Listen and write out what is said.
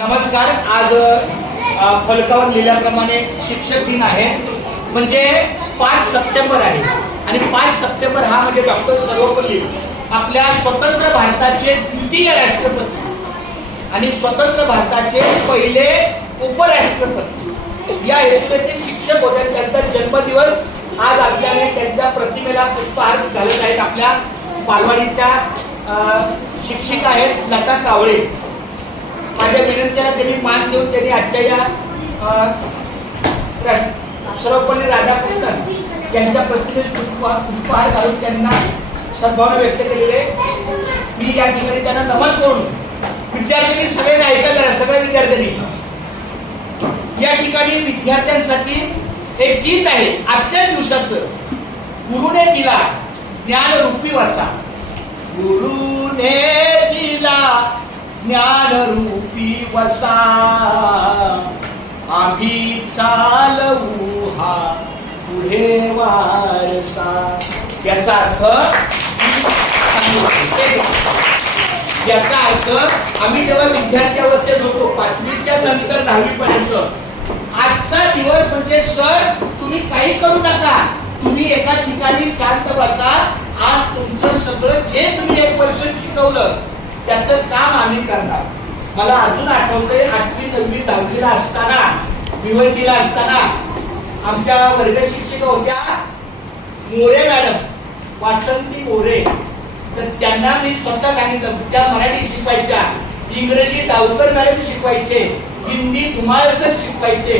नमस्कार. आज फलकावर लिहिल्याप्रमाणे शिक्षक दिन आहे. म्हणजे 5 सप्टेंबर आहे आणि 5 सप्टेंबर हा म्हणजे डॉक्टर सर्वपल्ली आपल्या स्वतंत्र भारताचे द्वितीय राष्ट्रपती आणि स्वतंत्र भारताचे पहिले उपराष्ट्रपती या हेतूने ते शिक्षक होते. त्यांचा जन्मदिवस आज आपल्याला त्यांच्या प्रतिमेला पुष्पहार घालत आहेत. आपल्या बालवाडीच्या शिक्षिका आहेत लता कावळे. माझ्या विनंतीला त्यांनी मान देऊन त्यांनी आजच्या या सर्वपल्ली राधाकृष्णन यांच्या प्रतिमेस पुष्पहार घालून त्यांना सद्भावना व्यक्त केलेले. मी या ठिकाणी त्यांना नमन करून विद्यार्थ्यांनी सगळ्यांनी ऐकलं करा. सगळ्या विद्यार्थ्यांनी या ठिकाणी विद्यार्थ्यांसाठी एक गीत आहे आजच्या दिवसाचं. गुरुने दिला ज्ञान रूपी वसा, गुरुने दिला ज्ञान रूपी वसा, आम्ही चालवू हा पुढे वारसा. याचा अर्थ आम्ही जेव्हा विद्यार्थी अवस्थेत होतो 5वीच्या नंतर 10वी पर्यंत, आजचा दिवस म्हणजे सर तुम्ही काही करू नका, तुम्ही एका ठिकाणी शांत बसा. आज तुमचं सगळं जे तुम्ही 1 वर्ष शिकवलं त्याचं काम आम्ही करणार. मला अजून आठवतंय 8वी 9वी 10वीला असताना भिवंडीला असताना आमच्या वर्ग शिक्षिका होत्या मोरे मॅडम, वासंती मोरे. तर त्यांना मी स्वतः सांगितलं, त्या मराठी शिकवायच्या, इंग्रजी दावकर मॅडम शिकवायचे, हिंदी धुमाळ सर शिकवायचे.